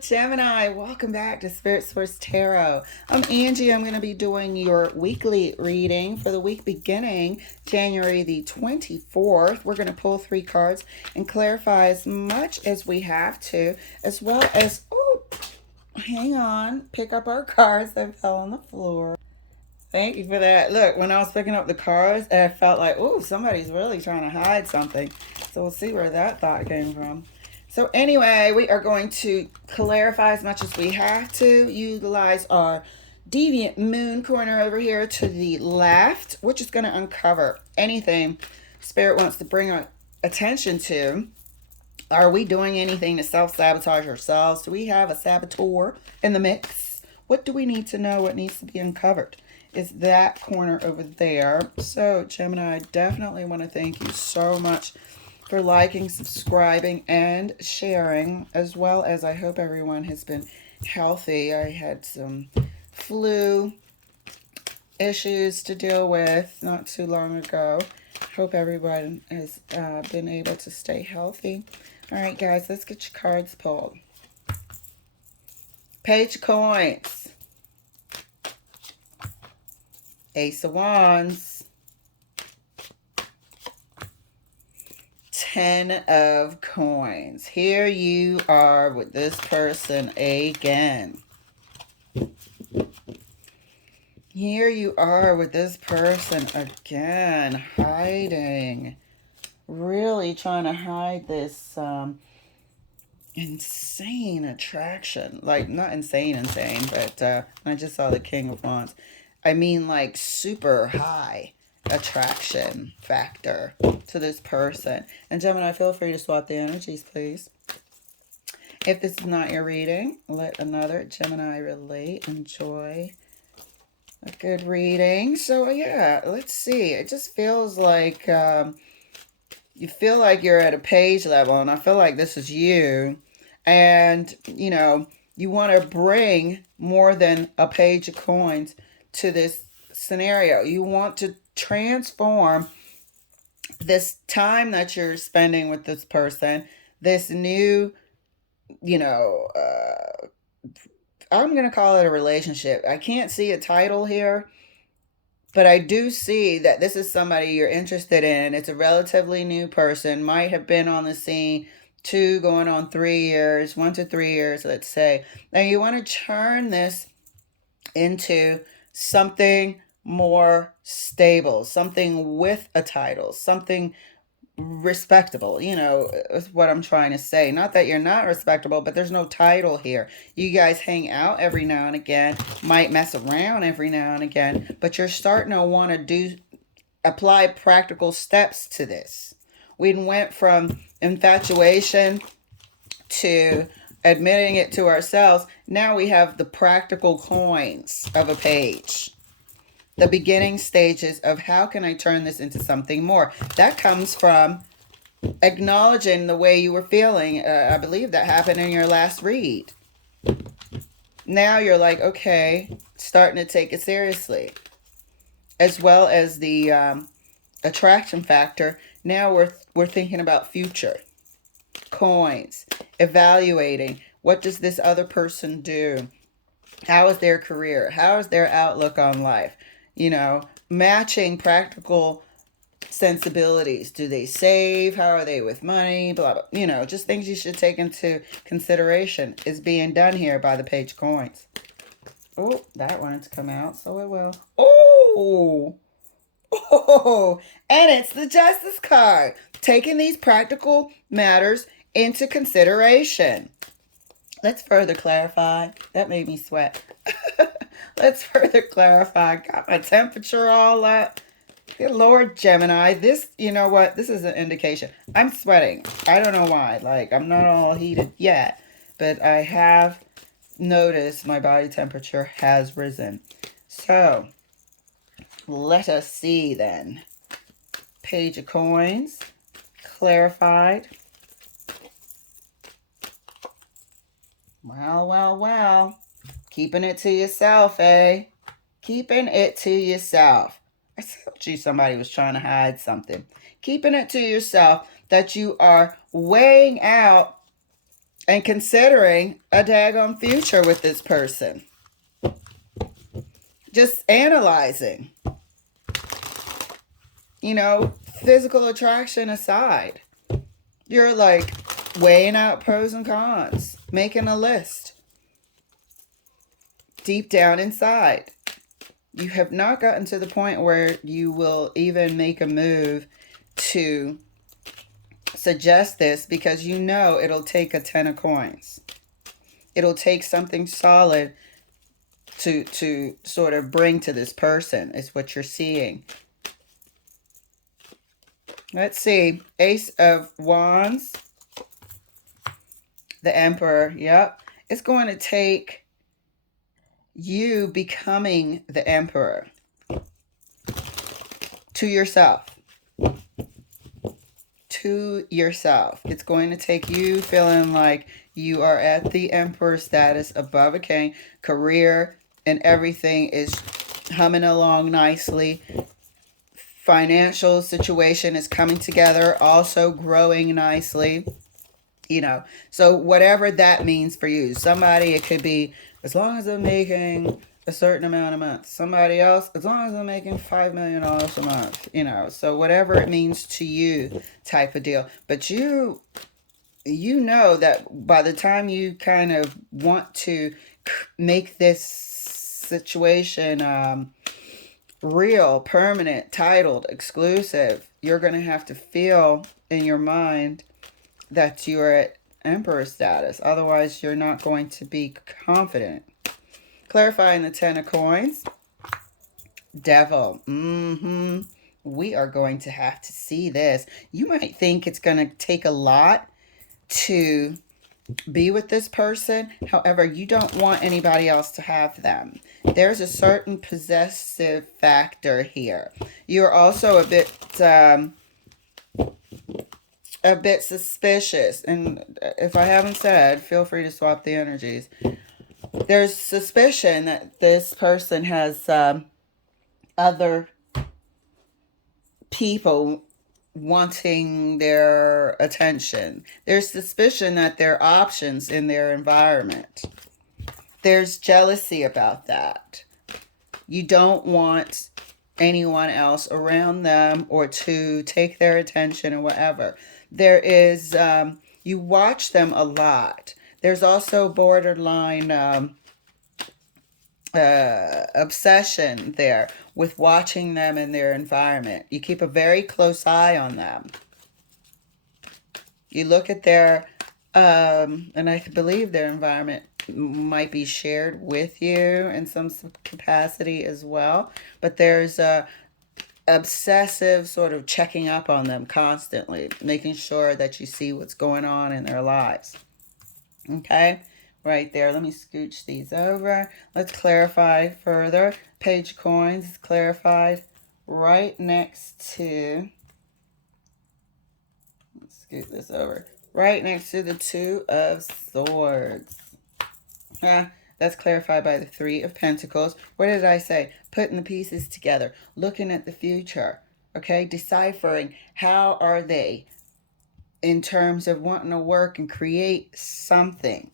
Gemini. Welcome back to Spirit Source Tarot. I'm Angie. I'm going to be doing your weekly reading for the week beginning January the 24th. We're going to pull 3 cards and clarify as much as we have to, as well as, oh, hang on, pick up our cards that fell on the floor. Thank you for that. Look, when I was picking up the cards, I felt like, oh, somebody's really trying to hide something. So we'll see where that thought came from. So anyway, we are going to clarify as much as we have to. Utilize our deviant moon corner over here to the left, which is going to uncover anything Spirit wants to bring our attention to. Are we doing anything to self-sabotage ourselves? Do we have a saboteur in the mix? What do we need to know? What needs to be uncovered? Is that corner over there. So, Gemini, I definitely want to thank you so much for liking, subscribing, and sharing, as well as I hope everyone has been healthy. I had some flu issues to deal with not too long ago. Hope everyone has been able to stay healthy. All right, guys, let's get your cards pulled. Page of Coins. Ace of Wands. 10 of Coins. Here you are with this person again. Here you are with this person again, hiding. Really trying to hide this insane attraction. Like, not insane, but I just saw the King of Wands. I mean, like, super high attraction factor to this person. And Gemini, feel free to swap the energies, please. If this is not your reading, let another Gemini relate. Enjoy a good reading. So yeah, let's see. It just feels like you feel like you're at a page level, and I feel like this is you. And, you know, you want to bring more than a page of coins to this scenario. You want to transform this time that you're spending with this person, this new, you know, I'm going to call it a relationship. I can't see a title here, but I do see that this is somebody you're interested in. It's a relatively new person, might have been on the scene 2 going on 3 years, 1 to 3 years, let's say. Now you want to turn this into something more stable, something with a title, something respectable, you know, is what I'm trying to say. Not that you're not respectable, but there's no title here. You guys hang out every now and again, might mess around every now and again, but you're starting to want to apply practical steps to this. We went from infatuation to admitting it to ourselves. Now we have the practical coins of a page. The beginning stages of how can I turn this into something more. That comes from acknowledging the way you were feeling. I believe that happened in your last read. Now you're like, okay, starting to take it seriously. As well as the attraction factor. Now we're thinking about future. Coins. Evaluating. What does this other person do? How is their career? How is their outlook on life? You know, matching practical sensibilities. Do they save? How are they with money? Blah, blah. You know, just things you should take into consideration is being done here by the Page of Coins. Oh, that one's come out, so it will. Oh, and it's the Justice card. Taking these practical matters into consideration. Let's further clarify. That made me sweat. Let's further clarify. Got my temperature all up. Good Lord, Gemini. This, you know what? This is an indication. I'm sweating. I don't know why. Like, I'm not all heated yet. But I have noticed my body temperature has risen. So, let us see then. Page of Coins. Clarified. Well. Keeping it to yourself, eh? Keeping it to yourself. I told you somebody was trying to hide something. Keeping it to yourself, that you are weighing out and considering a daggone future with this person. Just analyzing. You know, physical attraction aside, you're like weighing out pros and cons, making a list. Deep down inside, you have not gotten to the point where you will even make a move to suggest this, because you know it'll take a 10 of coins. It'll take something solid to sort of bring to this person, is what you're seeing. Let's see. Ace of Wands. The Emperor. Yep. It's going to take you becoming the Emperor to yourself. To yourself. It's going to take you feeling like you are at the Emperor status, above a king. Career and everything is humming along nicely. Financial situation is coming together, also growing nicely. You know, so whatever that means for you. Somebody, it could be, as long as I'm making a certain amount a month. Somebody else, as long as I'm making $5 million a month. You know, so whatever it means to you, type of deal. But you know that by the time you kind of want to make this situation real, permanent, titled, exclusive, you're going to have to feel in your mind that you're at Emperor status. Otherwise, you're not going to be confident. Clarifying the 10 of coins. Devil. We are going to have to see this. You might think it's going to take a lot to be with this person. However, you don't want anybody else to have them. There's a certain possessive factor here. You're also a bit suspicious. And if I haven't said, feel free to swap the energies. There's suspicion that this person has other people wanting their attention. There's suspicion that there are options in their environment. There's jealousy about that. You don't want anyone else around them or to take their attention or whatever. There is, you watch them a lot. There's also borderline obsession there with watching them in their environment. You keep a very close eye on them. You look at their, and I believe their environment might be shared with you in some capacity as well. But there's a obsessive sort of checking up on them constantly, making sure that you see what's going on in their lives. Okay, right there. Let me scooch these over. Let's clarify further. Page coins is clarified right next to, let's scoot this over, right next to the Two of Swords. That's clarified by the Three of Pentacles. What did I say? Putting the pieces together, looking at the future, okay? Deciphering how are they in terms of wanting to work and create something.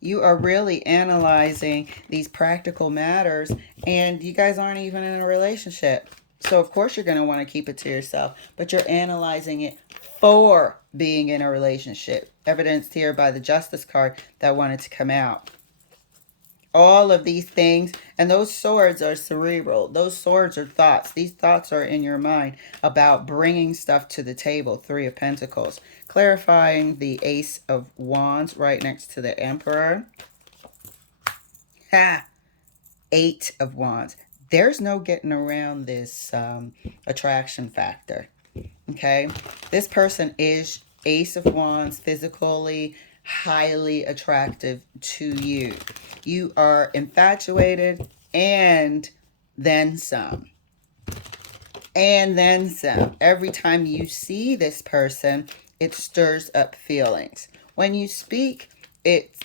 You are really analyzing these practical matters, and you guys aren't even in a relationship. So, of course, you're going to want to keep it to yourself, but you're analyzing it for being in a relationship. Evidenced here by the Justice card that wanted to come out. All of these things, and those swords are cerebral. Those swords are thoughts. These thoughts are in your mind about bringing stuff to the table. Three of Pentacles. Clarifying the Ace of Wands right next to the Emperor. Eight of Wands. There's no getting around this attraction factor. Okay? This person is Ace of Wands, physically highly attractive to you. You are infatuated and then some. And then some. Every time you see this person, it stirs up feelings. When you speak, it's,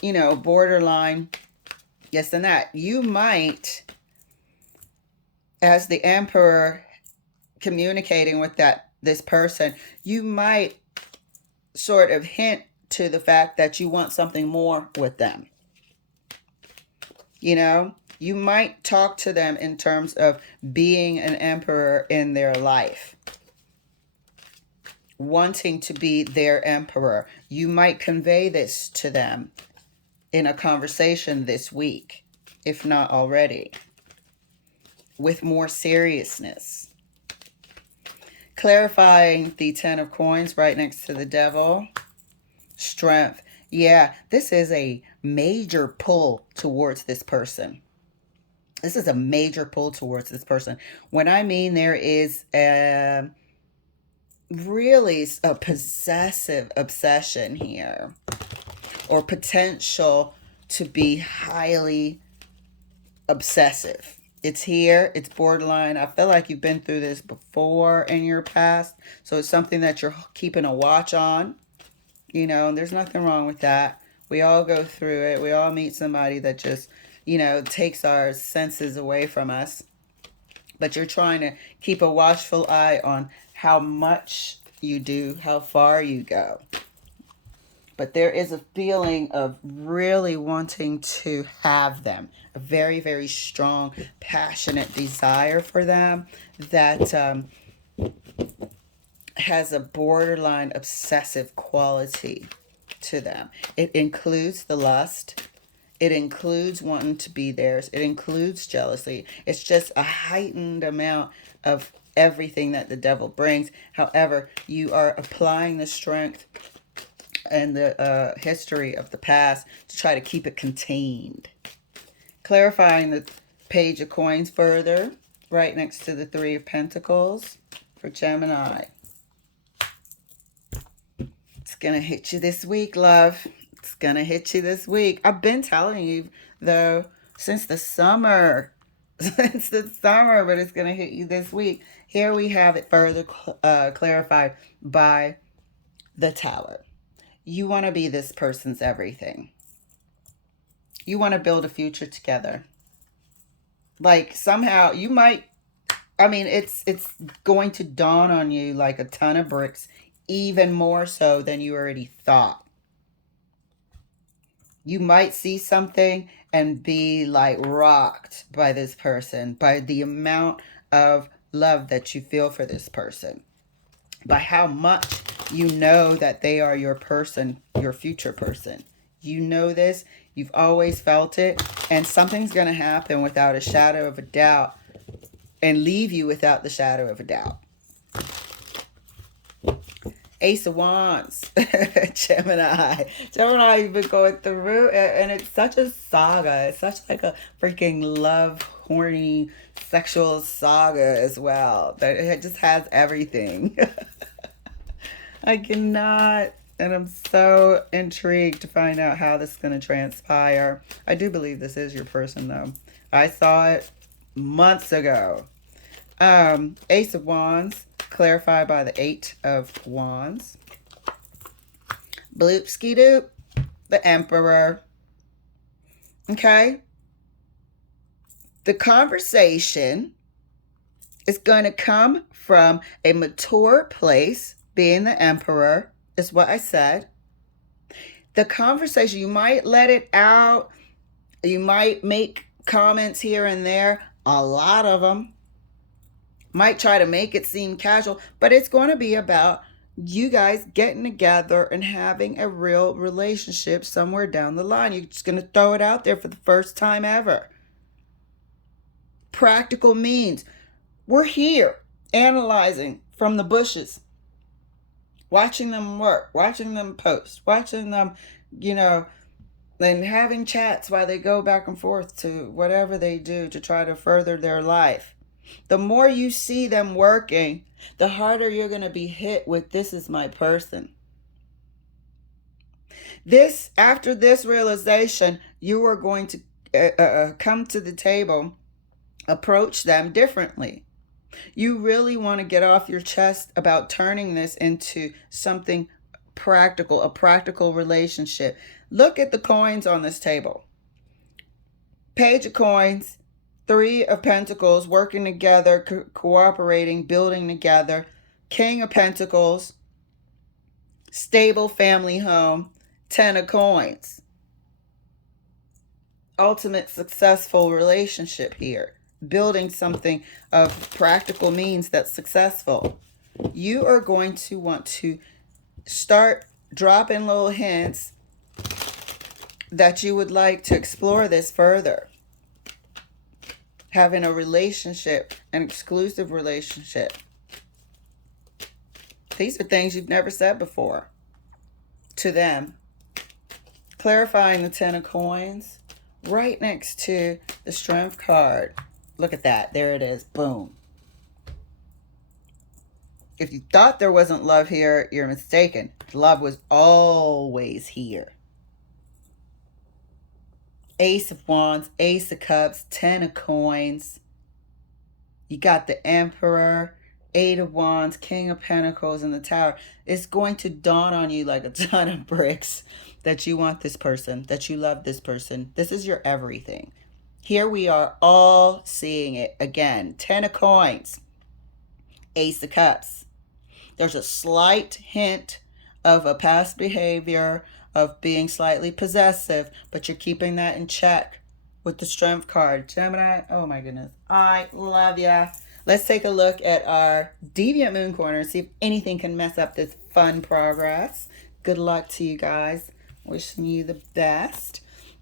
you know, borderline yes and that. You might, as the Emperor communicating with this person, you might sort of hint to the fact that you want something more with them. You know, you might talk to them in terms of being an emperor in their life, wanting to be their emperor. You might convey this to them in a conversation this week, if not already, with more seriousness. Clarifying the 10 of coins right next to the devil. Strength. Yeah, this is a major pull towards this person. This is a major pull towards this person. When I mean there is really a possessive obsession here, or potential to be highly obsessive. It's here. It's borderline. I feel like you've been through this before in your past. So it's something that you're keeping a watch on. You know, and there's nothing wrong with that. We all go through it. We all meet somebody that just, you know, takes our senses away from us. But you're trying to keep a watchful eye on how much you do, how far you go. But there is a feeling of really wanting to have them. A very, very strong, passionate desire for them that has a borderline obsessive quality to them. It includes the lust. It includes wanting to be theirs. It includes jealousy. It's just a heightened amount of everything that the devil brings. However, you are applying the strength and the history of the past to try to keep it contained. Clarifying the Page of Coins further, right next to the Three of Pentacles for Gemini. It's going to hit you this week, love. It's going to hit you this week. I've been telling you, though, since the summer. Since the summer, but it's going to hit you this week. Here we have it further clarified by the Tower. You want to be this person's everything. You want to build a future together. Like somehow you might, I mean, it's going to dawn on you like a ton of bricks, even more so than you already thought. You might see something and be like rocked by this person, by the amount of love that you feel for this person, by how much you know that they are your person, your future person. You know this, you've always felt it, and something's going to happen without a shadow of a doubt and leave you without the shadow of a doubt. Ace of Wands, Gemini. Gemini, you've been going through, and it's such a saga. It's such like a freaking love, horny, sexual saga as well. That it just has everything. I cannot, and I'm so intrigued to find out how this is going to transpire. I do believe this is your person, though. I saw it months ago. Ace of Wands, clarified by the Eight of Wands. Bloopski doop, the Emperor. Okay? The conversation is going to come from a mature place, being the Emperor, is what I said. The conversation, you might let it out. You might make comments here and there. A lot of them. Might try to make it seem casual, but it's going to be about you guys getting together and having a real relationship somewhere down the line. You're just going to throw it out there for the first time ever. Practical means. We're here analyzing from the bushes, watching them work, watching them post, watching them, you know, and having chats while they go back and forth to whatever they do to try to further their life. The more you see them working, the harder you're going to be hit with, this is my person. This, after this realization, you are going to come to the table, approach them differently. You really want to get off your chest about turning this into something practical, a practical relationship. Look at the coins on this table. Page of Coins, Three of Pentacles, working together, cooperating, building together. King of Pentacles, stable family home. Ten of Coins. Ultimate successful relationship here. Building something of practical means that's successful. You are going to want to start dropping little hints that you would like to explore this further. Having a relationship, an exclusive relationship. These are things you've never said before to them. Clarifying the Ten of Coins right next to the Strength card. Look at that. There it is. Boom. If you thought there wasn't love here, you're mistaken. Love was always here. Ace of Wands, Ace of Cups, Ten of Coins. You got the Emperor, Eight of Wands, King of Pentacles, and the Tower. It's going to dawn on you like a ton of bricks that you want this person, that you love this person. This is your everything. Here we are all seeing it again. Ten of Coins, Ace of Cups. There's a slight hint of a past behavior, of being slightly possessive, but you're keeping that in check with the Strength card. Gemini, oh my goodness, I love ya. Let's take a look at our Deviant Moon Corner, see if anything can mess up this fun progress. Good luck to you guys. Wishing you the best.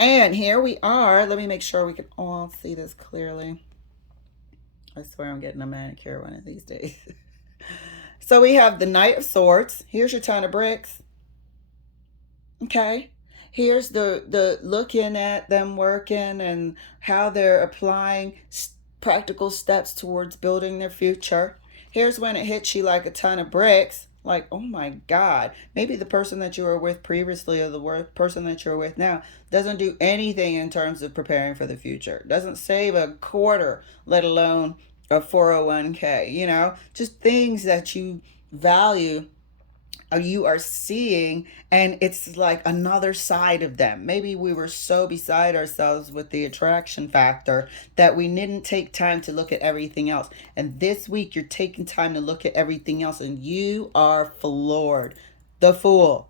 And here we are. Let me make sure we can all see this clearly. I swear I'm getting a manicure one of these days. So we have the Knight of Swords. Here's your ton of bricks. Okay. Here's the looking at them working and how they're applying practical steps towards building their future. Here's when it hits you like a ton of bricks. Like, oh my God, maybe the person that you were with previously or the person that you're with now doesn't do anything in terms of preparing for the future. Doesn't save a quarter, let alone a 401k, you know, just things that you value, you are seeing, and it's like another side of them. Maybe we were so beside ourselves with the attraction factor that we didn't take time to look at everything else. And this week you're taking time to look at everything else, and you are floored. The Fool,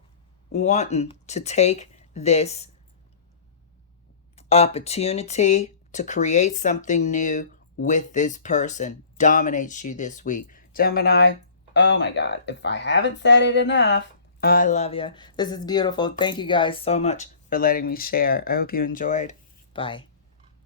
wanting to take this opportunity to create something new with this person, dominates you this week. Gemini, oh my God, if I haven't said it enough, I love you. This is beautiful. Thank you guys so much for letting me share. I hope you enjoyed. Bye.